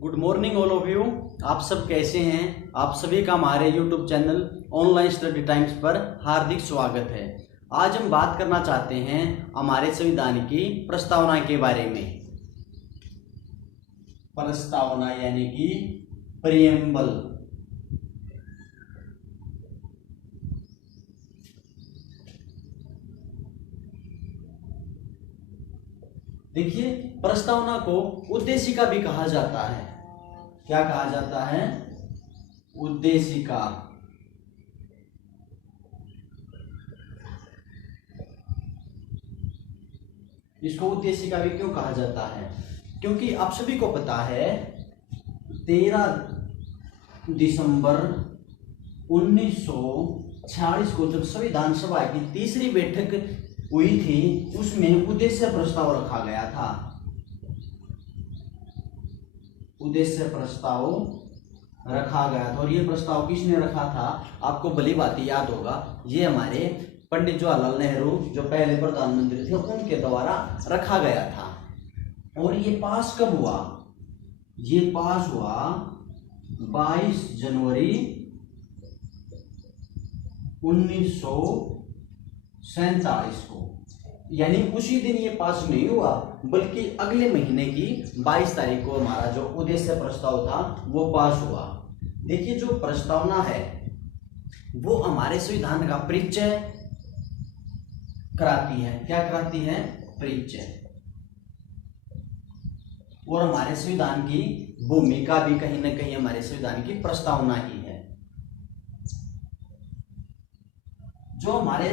Good morning all of you. आप सब कैसे हैं? आप सभी का हमारे YouTube channel online study times पर हार्दिक स्वागत है। आज हम बात करना चाहते हैं हमारे संविधान की प्रस्तावना के बारे में। प्रस्तावना यानी कि प्रियम्बल। देखिए, प्रस्तावना को उद्देशिका भी कहा जाता है। क्या कहा जाता है? उद्देशिका। इसको उद्देशिका भी क्यों कहा जाता है? क्योंकि आप सभी को पता है 13 दिसंबर 1946 को जब संविधान सभा की तीसरी बैठक हुई थी, उसमें उद्देश्य प्रस्ताव रखा गया था। उद्देश्य प्रस्ताव रखा गया था और ये प्रस्ताव किसने रखा था? आपको भली बात याद होगा, ये हमारे पंडित जवाहरलाल नेहरू जो पहले प्रधानमंत्री थे उनके द्वारा रखा गया था। और ये पास कब हुआ? ये पास हुआ 22 जनवरी 1947 को। यानी उसी दिन ये पास नहीं हुआ, बल्कि अगले महीने की 22 तारीख को हमारा जो उद्देश्य प्रस्ताव था वो पास हुआ। देखिए, जो प्रस्तावना है वो हमारे संविधान का परिचय कराती है। क्या कराती है? परिचय। और हमारे संविधान की भूमिका भी कहीं ना कहीं हमारे संविधान की प्रस्तावना ही है। जो हमारे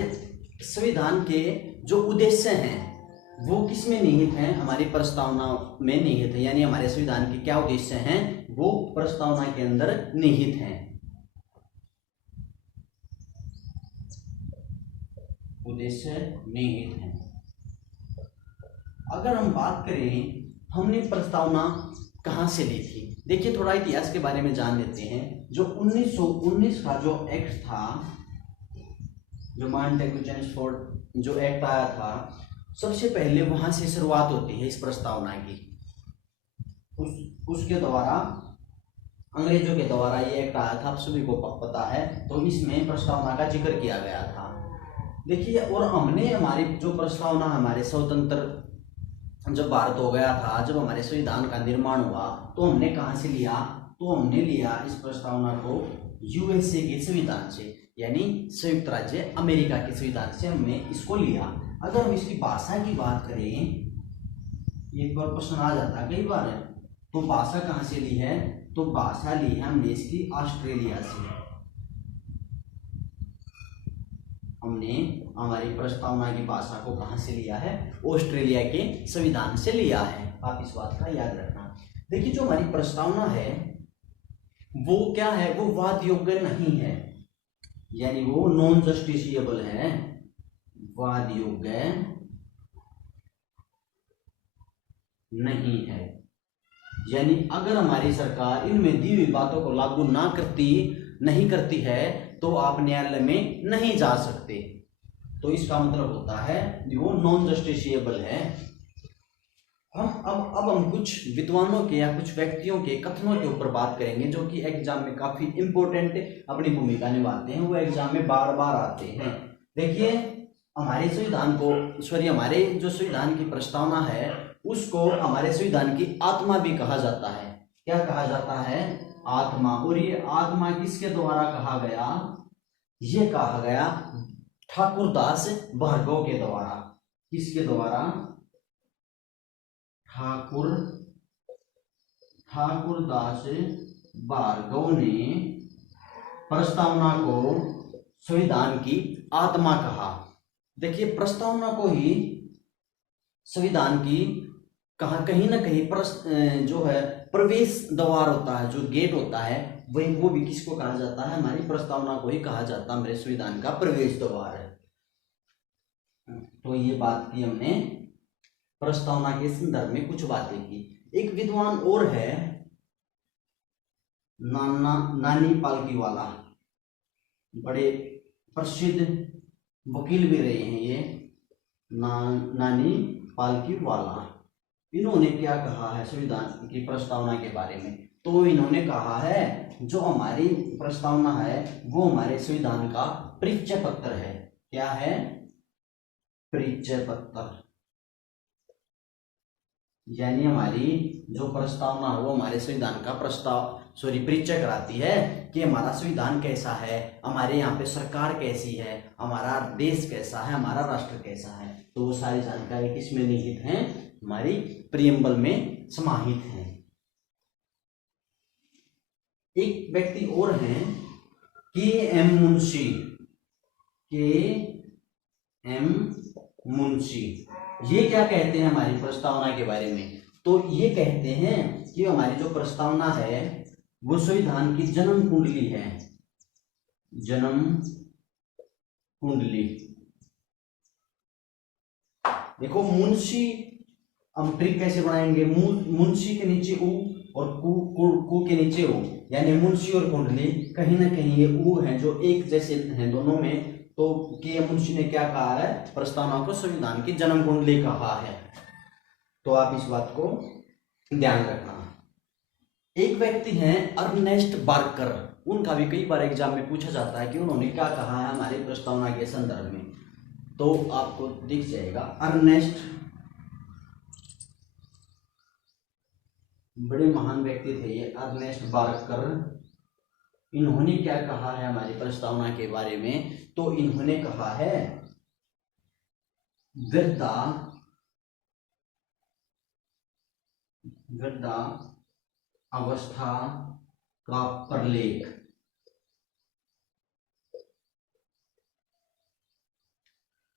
संविधान के जो उद्देश्य हैं वो किस में निहित हैं? हमारी प्रस्तावना में निहित है। यानी हमारे संविधान के क्या उद्देश्य हैं वो प्रस्तावना के अंदर निहित हैं। उद्देश्य निहित हैं। अगर हम बात करें हमने प्रस्तावना कहां से ली थी, देखिए थोड़ा इतिहास के बारे में जान लेते हैं। जो 1919 का जो एक्ट था, जो मॉन्टेग्यू चेम्सफोर्ड जो एक्ट आया था, सबसे पहले वहां से शुरुआत होती है इस प्रस्तावना की। उसके द्वारा अंग्रेजों के द्वारा ये एक्ट आया था, आप सभी को पता है। तो इसमें प्रस्तावना का जिक्र किया गया था। देखिए, और हमने हमारी जो प्रस्तावना हमारे स्वतंत्र जब भारत हो गया था, जब हमारे संविधान का निर्माण हुआ, तो हमने कहां से लिया? तो हमने लिया इस प्रस्तावना को यूएसए के संविधान से, यानी संयुक्त राज्य अमेरिका के संविधान से हमने इसको लिया। अगर हम इसकी भाषा की बात करें, एक बार प्रश्न आ जाता है कई बार, तो भाषा कहां से ली है? तो भाषा ली है हमने इसकी ऑस्ट्रेलिया से। हमने हमारी प्रस्तावना की भाषा को कहां से लिया है? ऑस्ट्रेलिया के संविधान से लिया है। आप इस बात का याद रखना। देखिए, जो हमारी प्रस्तावना है वो क्या है? वो वाद योग्य नहीं है, यानी वो नॉन जस्टिसिएबल है, वाद योग्य नहीं है। यानी अगर हमारी सरकार इनमें दी हुई बातों को लागू नहीं करती है तो आप न्यायालय में नहीं जा सकते। तो इसका मतलब होता है वो नॉन जस्टिसिएबल है। अब हम कुछ विद्वानों के या कुछ व्यक्तियों के कथनों के ऊपर बात करेंगे जो कि एग्जाम में काफी इंपॉर्टेंट अपनी भूमिका निभाते हैं, वो एग्जाम में बार बार आते हैं। देखिए, हमारे संविधान जो संविधान की प्रस्तावना है उसको हमारे संविधान की आत्मा भी कहा जाता है। क्या कहा जाता है? आत्मा। और ये आत्मा किसके द्वारा कहा गया? ये कहा गया ठाकुरदास भार्गव के द्वारा। किसके द्वारा? ठाकुरदास भार्गव ने प्रस्तावना को संविधान की आत्मा कहा। देखिए, प्रस्तावना को ही संविधान की कहीं ना कहीं जो है प्रवेश द्वार होता है, जो गेट होता है, वो भी किसको कहा जाता है? हमारी प्रस्तावना को ही कहा जाता है हमारे संविधान का प्रवेश द्वार है। तो ये बात की हमने प्रस्तावना के संदर्भ में कुछ बातें की। एक विद्वान और है नानी पालकीवाला, बड़े प्रसिद्ध वकील भी रहे हैं ये नानी पालकीवाला। इन्होंने क्या कहा है संविधान की प्रस्तावना के बारे में? तो इन्होंने कहा है जो हमारी प्रस्तावना है वो हमारे संविधान का परिचय पत्र है। क्या है? परिचय पत्र। यानी हमारी जो प्रस्तावना है वो हमारे संविधान का परिचय कराती है कि हमारा संविधान कैसा है, हमारे यहाँ पे सरकार कैसी है, हमारा देश कैसा है, हमारा राष्ट्र कैसा है। तो वो सारी जानकारी किसमें निहित है? हमारी प्रियम्बल में समाहित है। एक व्यक्ति और हैं के एम मुंशी। के एम मुंशी ये क्या कहते हैं हमारी प्रस्तावना के बारे में? तो ये कहते हैं कि हमारी जो प्रस्तावना है वो संविधान की जन्म कुंडली है। जन्म कुंडली। देखो मुंशी हम ट्रिक कैसे बनाएंगे? मुंशी के नीचे उ और कु के नीचे उ, यानी मुंशी और कुंडली कहीं ना कहीं ये उ है जो एक जैसे हैं दोनों में। तो के मुंशी ने क्या कहा है? प्रस्तावना को संविधान की जन्म कुंडली कहा है। तो आप इस बात को ध्यान रखना। एक व्यक्ति हैं अर्नेस्ट बार्कर, उनका भी कई बार एग्जाम में पूछा जाता है कि उन्होंने क्या कहा है हमारी प्रस्तावना के संदर्भ में। तो आपको दिख जाएगा अर्नेस्ट, बड़े महान व्यक्ति थे ये अर्नेस्ट बार्कर। इन्होंने क्या कहा है हमारी प्रस्तावना के बारे में? तो इन्होंने कहा है वृद्धावस्था का प्रलेख।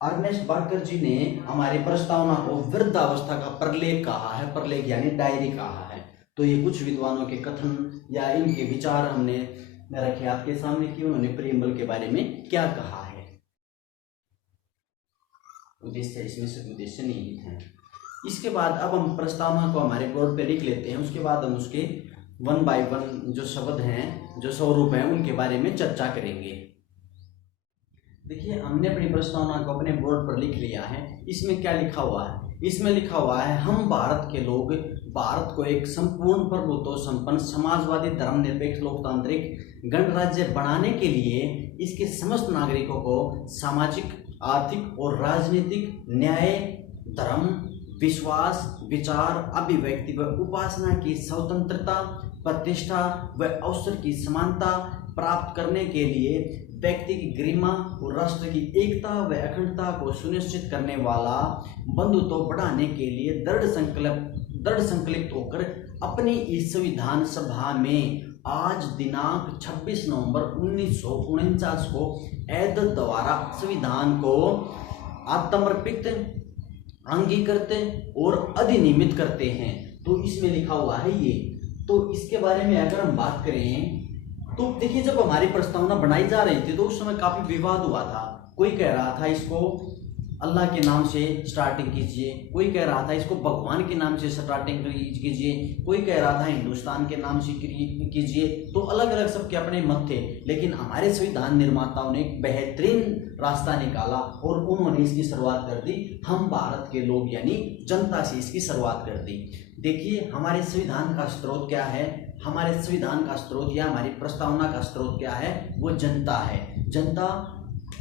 अर्नेस्ट बार्कर जी ने हमारी प्रस्तावना को वृद्धावस्था का प्रलेख कहा है। प्रलेख यानी डायरी कहा है। तो ये कुछ विद्वानों के कथन या इनके विचार हमने रखे आपके सामने कि उन्होंने प्रियम्बल के बारे में क्या कहा है। उद्देश्य इसमें से उद्देश्य निहित है। इसके बाद अब हम प्रस्तावना को हमारे बोर्ड पे लिख लेते हैं। उसके बाद हम उसके 1 बाय 1 जो शब्द हैं, जो स्वरूप हैं, उनके बारे में चर्चा करेंगे। देखिए हमने अपनी प्रस्तावना को अपने बोर्ड पर लिख लिया है। इसमें क्या लिखा हुआ है? इसमें लिखा हुआ है हम भारत के लोग भारत को एक संपूर्ण प्रभुत्व संपन्न समाजवादी धर्मनिरपेक्ष लोकतांत्रिक गणराज्य बनाने के लिए इसके समस्त नागरिकों को सामाजिक, आर्थिक और राजनीतिक न्याय, धर्म, विश्वास, विचार, अभिव्यक्ति व उपासना की स्वतंत्रता, प्रतिष्ठा व अवसर की समानता प्राप्त करने के लिए व्यक्ति की गरिमा और राष्ट्र की एकता व अखंडता को सुनिश्चित करने वाला बंधुत्व बढ़ाने के लिए दृढ़ संकल्पित होकर अपनी इस संविधान सभा में आज दिनांक 26 नवंबर 1949 को ऐदत द्वारा संविधान को आत्मर्पित, अंगीकृत और अधिनियमित करते हैं। तो इसमें लिखा हुआ है ये। तो इसके बारे में अगर हम बात करें तो देखिए जब हमारी प्रस्तावना बनाई जा रही थी तो उस समय काफी विवाद हुआ था। कोई कह रहा था इसको अल्लाह के नाम से स्टार्टिंग कीजिए, कोई कह रहा था इसको भगवान के नाम से स्टार्टिंग कीजिए, कोई कह रहा था हिंदुस्तान के नाम से कीजिए। तो अलग अलग सबके अपने मत थे। लेकिन हमारे संविधान निर्माताओं ने एक बेहतरीन रास्ता निकाला और उन्होंने इसकी शुरुआत कर दी। हम भारत के लोग यानी जनता से इसकी शुरुआत कर दी। देखिए हमारे संविधान का स्रोत क्या है? हमारे संविधान का स्रोत या हमारी प्रस्तावना का स्रोत क्या है? वो जनता है। जनता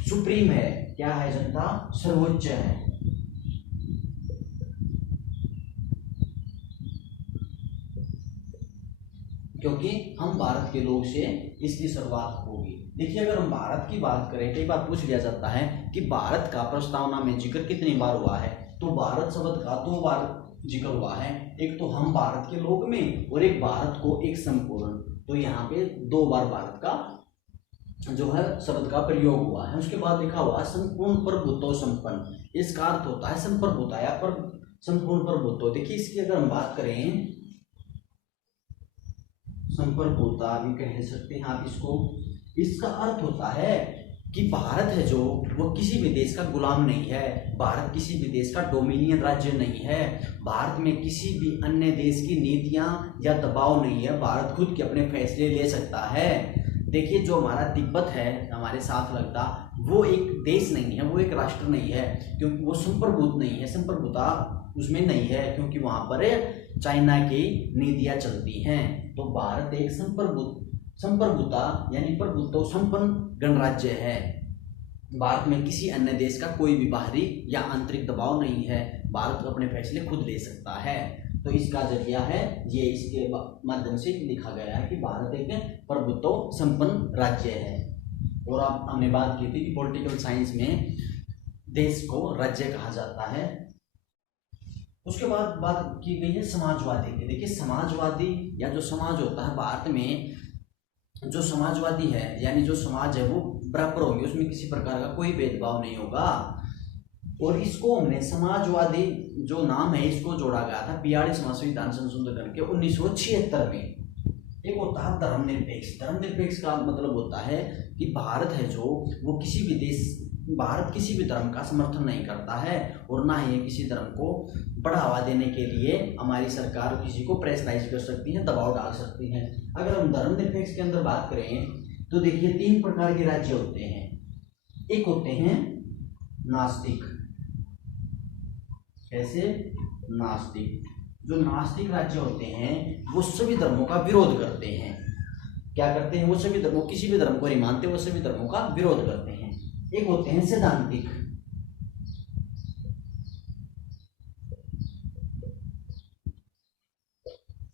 सुप्रीम है। क्या है? जनता सर्वोच्च है। क्योंकि हम भारत के लोग से इसकी शुरुआत होगी। देखिए अगर हम भारत की बात करें, कई बार पूछ लिया जाता है कि भारत का प्रस्तावना में जिक्र कितनी बार हुआ है? तो भारत शब्द का 2 बार जिक्र हुआ है। एक तो हम भारत के लोग में और एक भारत को एक संपूर्ण। तो यहाँ पे 2 बार भारत का जो है शब्द का प्रयोग हुआ है। उसके बाद लिखा हुआ संपूर्ण प्रभुत्व संपन्न। इसका अर्थ होता है संप्रभुता या संपूर्ण प्रभुत्व। देखिए इसकी अगर हम बात करें, संप्रभुता भी कह सकते हैं आप इसको। इसका अर्थ होता है कि भारत है जो वो किसी भी देश का गुलाम नहीं है। भारत किसी भी देश का डोमिनियन राज्य नहीं है। भारत में किसी भी अन्य देश की नीतियां या दबाव नहीं है। भारत खुद के अपने फैसले ले सकता है। देखिए जो हमारा तिब्बत है हमारे साथ लगता, वो एक देश नहीं है, वो एक राष्ट्र नहीं है, क्योंकि वो संप्रभुत नहीं है। संप्रभुता उसमें नहीं है, क्योंकि वहां पर चाइना की नीतियां चलती हैं। तो भारत एक संप्रभुता यानी प्रभुत्व संपन्न गणराज्य है। भारत में किसी अन्य देश का कोई भी बाहरी या आंतरिक दबाव नहीं है। भारत अपने फैसले खुद ले सकता है। तो इसका जरिया है ये, इसके माध्यम से लिखा गया है कि भारत एक प्रभुत्व संपन्न राज्य है। और अब हमने बात की थी कि पॉलिटिकल साइंस में देश को राज्य कहा जाता है। उसके बाद बात की गई है समाजवादी की। देखिए समाजवादी या जो समाज होता है, भारत में जो समाजवादी है यानी जो समाज है वो बराबर होगी, उसमें किसी प्रकार का कोई भेदभाव नहीं होगा। और इसको हमने समाजवादी जो नाम है इसको जोड़ा गया था 42वां संविधान संशोधन के 1976 में। एक होता है धर्मनिरपेक्ष। धर्मनिरपेक्ष का मतलब होता है कि भारत है जो वो किसी भी देश, भारत किसी भी धर्म का समर्थन नहीं करता है और ना ही किसी धर्म को बढ़ावा देने के लिए हमारी सरकार किसी को प्रेशराइज कर सकती है, दबाव डाल सकती है। अगर हम धर्मनिरपेक्ष के अंदर बात करें तो देखिए 3 प्रकार के राज्य होते हैं। एक होते हैं नास्तिक। कैसे? नास्तिक। जो नास्तिक राज्य होते हैं वो सभी धर्मों का विरोध करते हैं। क्या करते हैं? वो सभी धर्मों, किसी भी धर्म को नहीं मानते, वो सभी धर्मों का विरोध करते हैं। एक होते हैं सैद्धांतिक।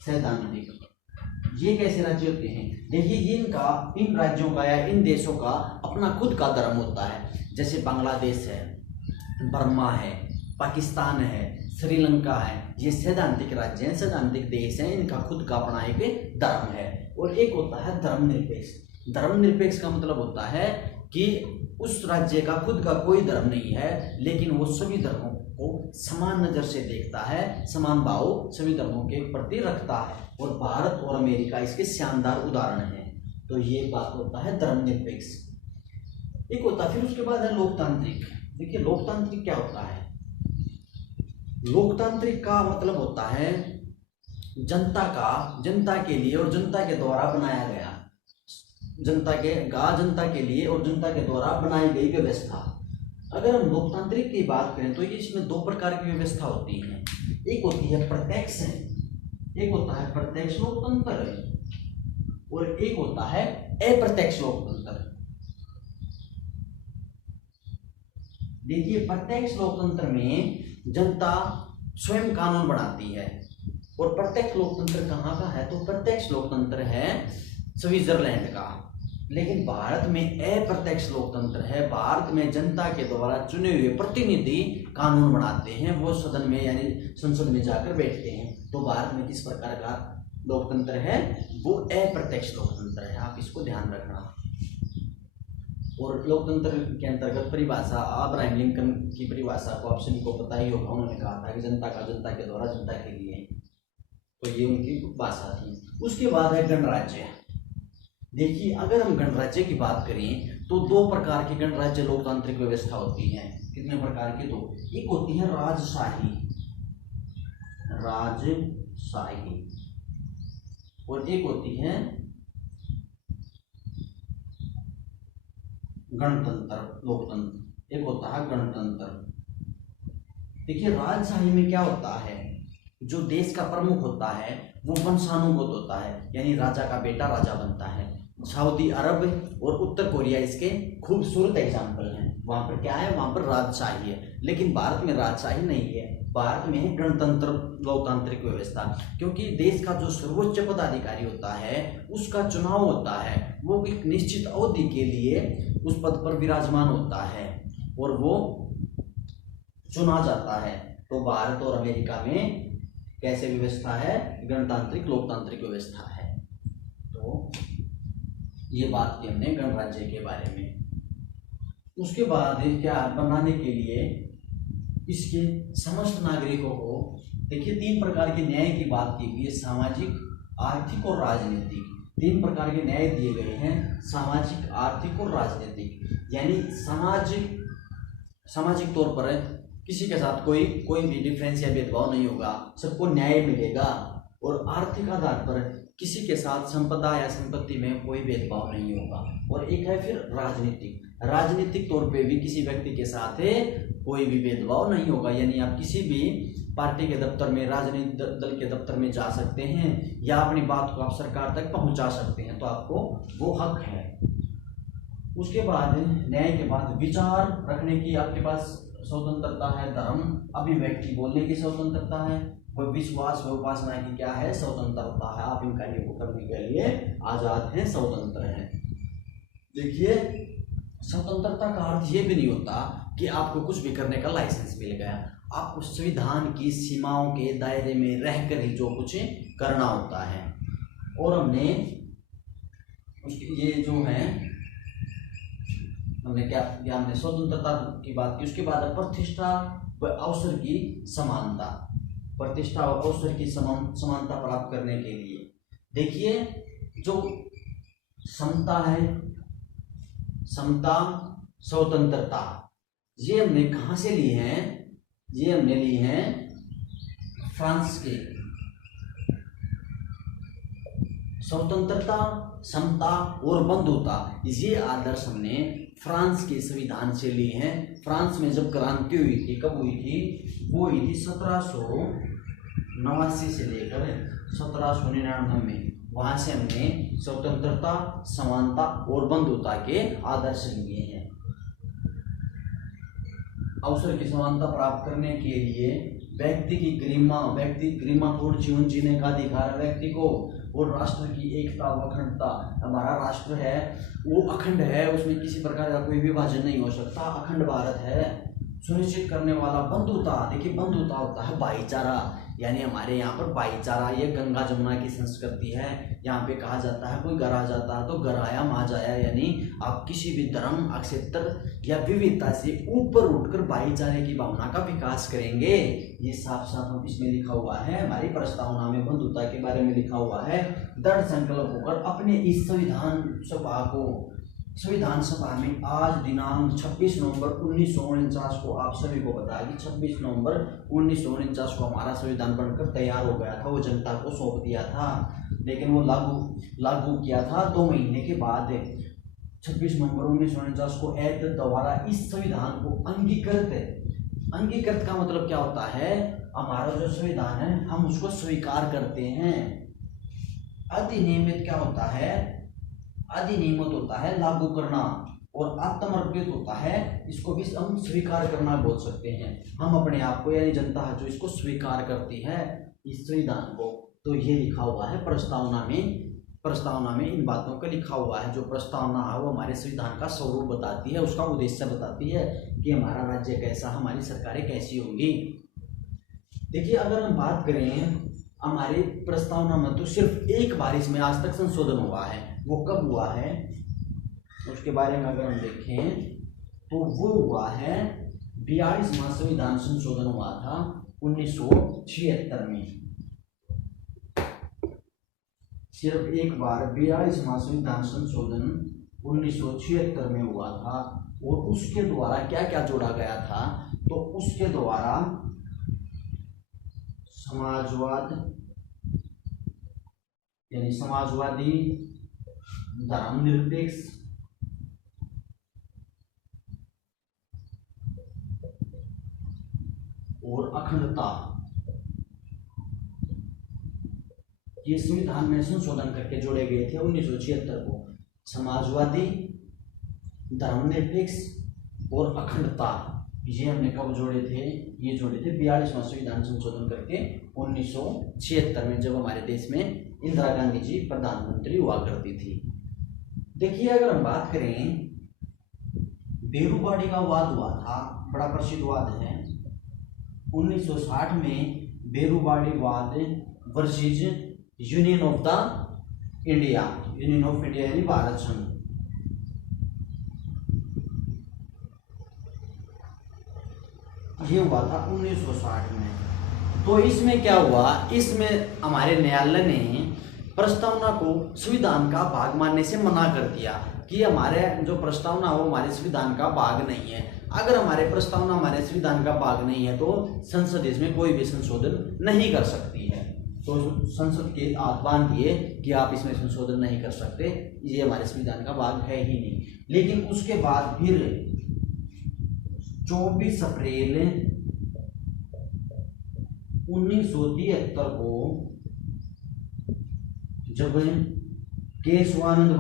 सैद्धांतिक ये कैसे राज्य होते हैं? देखिए इन राज्यों का या इन देशों का अपना खुद का धर्म होता है। जैसे बांग्लादेश है, बर्मा है, पाकिस्तान है, श्रीलंका है, ये सैद्धांतिक राज्य हैं, सैद्धांतिक देश हैं, इनका खुद का अपना एक धर्म है। और एक होता है धर्मनिरपेक्ष। धर्मनिरपेक्ष का मतलब होता है कि उस राज्य का खुद का कोई धर्म नहीं है, लेकिन वो सभी धर्मों को समान नजर से देखता है, समान भाव सभी धर्मों के प्रति रखता है। और भारत और अमेरिका इसके शानदार उदाहरण हैं। तो ये बात होता है धर्मनिरपेक्ष। एक होता है, फिर उसके बाद है लोकतांत्रिक। देखिए लोकतांत्रिक क्या होता है? लोकतांत्रिक का मतलब होता है जनता के लिए और जनता के द्वारा बनाया गया, जनता के लिए और जनता के द्वारा बनाई गई व्यवस्था। अगर हम लोकतांत्रिक की बात करें तो ये इसमें 2 प्रकार की व्यवस्था होती है। एक होती है प्रत्यक्ष, एक होता है प्रत्यक्ष लोकतंत्र और एक होता है अप्रत्यक्ष लोकतंत्र। देखिए प्रत्यक्ष लोकतंत्र में जनता स्वयं कानून बनाती है और प्रत्यक्ष लोकतंत्र कहाँ का है? तो प्रत्यक्ष लोकतंत्र है स्विट्जरलैंड का। लेकिन भारत में अप्रत्यक्ष लोकतंत्र है। भारत में जनता के द्वारा चुने हुए प्रतिनिधि कानून बनाते हैं, वो सदन में यानी संसद में जाकर बैठते हैं। तो भारत में किस प्रकार का लोकतंत्र है? वो अप्रत्यक्ष लोकतंत्र है। आप इसको ध्यान रखना। और लोकतंत्र के अंतर्गत परिभाषा अब्राहम लिंकन की परिभाषा को आप सभी को पता ही होगा। उन्होंने कहा था कि जनता के द्वारा जनता के लिए। तो ये उनकी भाषा थी। उसके बाद है गणराज्य। देखिए अगर हम गणराज्य की बात करें तो 2 प्रकार की गणराज्य लोकतांत्रिक व्यवस्था होती है। कितने प्रकार की? 2। एक होती है राजशाही और एक होती है गणतंत्र लोकतंत्र। एक होता है गणतंत्र। देखिए राजशाही में क्या होता है? जो देश का प्रमुख होता है वो वंशानुगत होता है, यानी राजा का बेटा राजा बनता है। सऊदी अरब और उत्तर कोरिया इसके खूबसूरत एग्जाम्पल हैं। वहां पर क्या है? वहां पर राजशाही है। लेकिन भारत में राजशाही नहीं है। भारत में है गणतंत्र लोकतांत्रिक व्यवस्था, क्योंकि देश का जो सर्वोच्च पदाधिकारी होता है उसका चुनाव होता है। वो एक निश्चित अवधि के लिए उस पद पर विराजमान होता है और वो चुना जाता है। तो भारत और अमेरिका में कैसे व्यवस्था है? गणतांत्रिक लोकतांत्रिक व्यवस्था है। तो ये बात की हमने गणराज्य के बारे में। उसके बाद क्या बनाने के लिए इसके समस्त नागरिकों को, देखिए 3 प्रकार के न्याय की बात की गई है, सामाजिक, आर्थिक और राजनीतिक। 3 प्रकार के न्याय दिए गए हैं, सामाजिक, आर्थिक और राजनीतिक। यानी सामाजिक तौर पर किसी के साथ कोई भी डिफरेंस या भेदभाव नहीं होगा, सबको न्याय मिलेगा। और आर्थिक आधार पर किसी के साथ संपदा या संपत्ति में कोई भेदभाव नहीं होगा। और एक है फिर राजनीतिक तौर पे भी किसी व्यक्ति के साथ कोई भी भेदभाव नहीं होगा, यानी आप किसी भी पार्टी के दफ्तर में, राजनीतिक दल के दफ्तर में जा सकते हैं, या अपनी बात को आप सरकार तक पहुंचा सकते हैं, तो आपको वो हक है। उसके बाद न्याय के बाद विचार रखने की आपके पास स्वतंत्रता है, धर्म अभिव्यक्ति बोलने की स्वतंत्रता है, वो विश्वास व उपासना की क्या है, स्वतंत्रता है। आप इन कार्यों को करने के लिए आजाद हैं, स्वतंत्र हैं। देखिए, स्वतंत्रता का अर्थ ये भी नहीं होता कि आपको कुछ भी करने का लाइसेंस मिल गया। आपको संविधान की सीमाओं के दायरे में रहकर ही जो कुछ करना होता है। और हमने ये जो है, हमने क्या किया, हमने स्वतंत्रता की बात की। उसके बाद प्रतिष्ठा व अवसर की समानता। प्रतिष्ठा और अवसर की समानता प्राप्त करने के लिए देखिए, जो समता है, समता, स्वतंत्रता, ये हमने कहाँ से ली हैं? ये हमने ली हैं फ्रांस के। स्वतंत्रता, समता और बंधुता, ये आदर्श हमने फ्रांस के संविधान से ली हैं। फ्रांस में जब क्रांति हुई थी, कब हुई थी? वो हुई थी 1789 से लेकर 1799 में। वहां से हमने स्वतंत्रता, समानता और बंधुता के आदर्श लिए हैं। अवसर की समानता प्राप्त करने के लिए व्यक्ति की गरिमापूर्ण जीवन जीने का अधिकार है व्यक्ति को, और राष्ट्र की एकता व अखंडता। हमारा राष्ट्र है वो अखंड है, उसमें किसी प्रकार का कोई विभाजन नहीं हो सकता, अखंड भारत है, सुनिश्चित करने वाला। बंधुता, देखिए बंधुता होता है भाईचारा, यानी हमारे यहाँ पर भाईचारा, ये गंगा जमुना की संस्कृति है। यहाँ पे कहा जाता है कोई घर आ जाता है तो घर आया माँ जाया, यानी आप किसी भी धर्म, क्षेत्र या विविधता से ऊपर उठकर भाईचारे की भावना का विकास करेंगे। ये साफ साफ हम इसमें लिखा हुआ है, हमारी प्रस्तावना में बंधुता के बारे में लिखा हुआ है। दृढ़ संकल्प होकर अपने इस संविधान सभा में आज दिनांक 26 नवंबर 1949 को आप सभी को बताया कि 26 नवंबर 1949 को हमारा संविधान बनकर तैयार हो गया था। वो जनता को सौंप दिया था, लेकिन वो लागू किया था 2 महीने के बाद। 26 नवंबर 1949 को ऐद द्वारा इस संविधान को अंगीकृत का मतलब क्या होता है? हमारा जो संविधान है हम उसको स्वीकार करते हैं। अधिनियमित क्या होता है? अधिनियमित होता है लागू करना, और आत्मर्पित होता है, इसको भी हम स्वीकार करना बोल सकते हैं। हम अपने आप को, यानी जनता जो इसको स्वीकार करती है इस संविधान को। तो ये लिखा हुआ है प्रस्तावना में इन बातों का लिखा हुआ है। जो प्रस्तावना है वो हमारे संविधान का स्वरूप बताती है, उसका उद्देश्य बताती है कि हमारा राज्य कैसा, हमारी सरकारें कैसी होंगी। देखिए, अगर हम बात करें हमारी प्रस्तावना में, तो सिर्फ एक बार इसमें आज तक संशोधन हुआ है। वो कब हुआ है उसके बारे में अगर हम देखें तो वो हुआ है 42वां संविधान संशोधन हुआ था 1976 में। सिर्फ एक बार 42वां संविधान संशोधन 1976 में हुआ था, और उसके द्वारा क्या क्या जोड़ा गया था? तो उसके द्वारा समाजवाद, यानी समाजवादी, धर्मनिरपेक्ष, और अखंडता, ये संविधान में संशोधन करके जोड़े गए थे 1976 को। समाजवादी, धर्मनिरपेक्ष और अखंडता, ये हमने कब जोड़े थे? ये जोड़े थे 42वां संविधान संशोधन करके 1976 में, जब हमारे देश में इंदिरा गांधी जी प्रधानमंत्री हुआ करती थी। देखिए, अगर हम बात करें, बेरूबाड़ी का वाद हुआ था, बड़ा प्रसिद्ध वाद है। 1960 में बेरूबाड़ी वाद वर्सेस यूनियन ऑफ इंडिया यानी भारत संघ। ये हुआ था 1960 में। तो इसमें क्या हुआ? इसमें हमारे न्यायालय ने प्रस्तावना को संविधान का भाग मानने से मना कर दिया कि हमारे जो प्रस्तावना वो हमारे संविधान का भाग नहीं है। अगर हमारे प्रस्तावना हमारे संविधान का भाग नहीं है तो संसद इसमें कोई भी संशोधन नहीं कर सकती है। तो संसद के हाथ बांध दिए कि आप इसमें संशोधन नहीं कर सकते, ये हमारे संविधान का भाग है ही नहीं। लेकिन उसके बाद फिर 24 अप्रैल 1973 को जब केशवानंद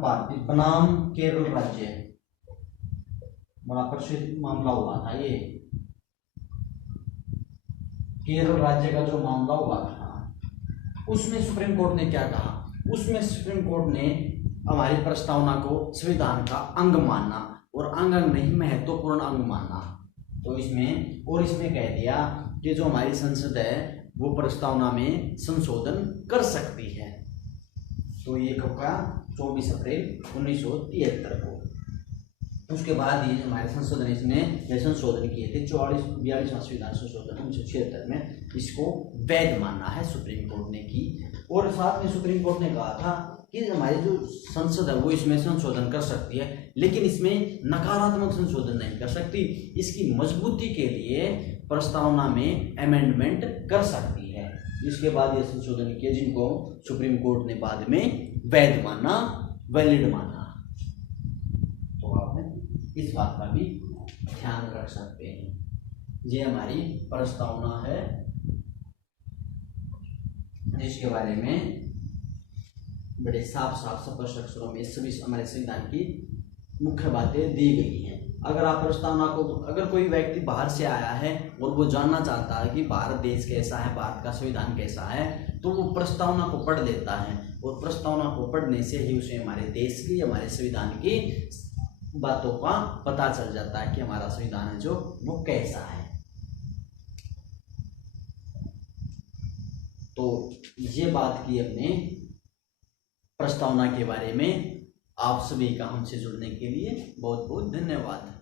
भारती बनाम केरल राज्य, बड़ा प्रसिद्ध मामला हुआ था ये। केरल राज्य का जो मामला हुआ था उसमें सुप्रीम कोर्ट ने क्या कहा? उसमें सुप्रीम कोर्ट ने हमारी प्रस्तावना को संविधान का अंग मानना, और अंग नहीं महत्वपूर्ण अंग मानना। तो इसमें कह दिया कि जो हमारी संसद है वो प्रस्तावना में संशोधन कर सकती है। तो ये कब का? 24 अप्रैल 1973 को। उसके बाद ही हमारे संसद ने इसने संशोधन किए थे। 42वां संविधान संशोधन 1976 में इसको वैध माना है सुप्रीम कोर्ट ने की। और साथ में सुप्रीम कोर्ट ने कहा था कि हमारी जो संसद है वो इसमें संशोधन कर सकती है, लेकिन इसमें नकारात्मक संशोधन नहीं कर सकती। इसकी मजबूती के लिए प्रस्तावना में अमेंडमेंट कर सकती है। इसके बाद ये संशोधन किए जिनको सुप्रीम कोर्ट ने बाद में वैध माना, वैलिड माना। तो आप इस बात का भी ध्यान रख सकते हैं। ये हमारी प्रस्तावना है जिसके बारे में बड़े साफ स्पष्ट अक्षरों में सभी हमारे संविधान की मुख्य बातें दी गई हैं। अगर आप प्रस्तावना को, अगर कोई व्यक्ति बाहर से आया है और वो जानना चाहता है कि भारत देश कैसा है, भारत का संविधान कैसा है, तो वो प्रस्तावना को पढ़ लेता है, और प्रस्तावना को पढ़ने से ही उसे हमारे देश की, हमारे संविधान की बातों का पता चल जाता है कि हमारा संविधान है जो वो कैसा है। तो ये बात की हमने प्रस्तावना के बारे में। आप सभी का हमसे जुड़ने के लिए बहुत बहुत धन्यवाद।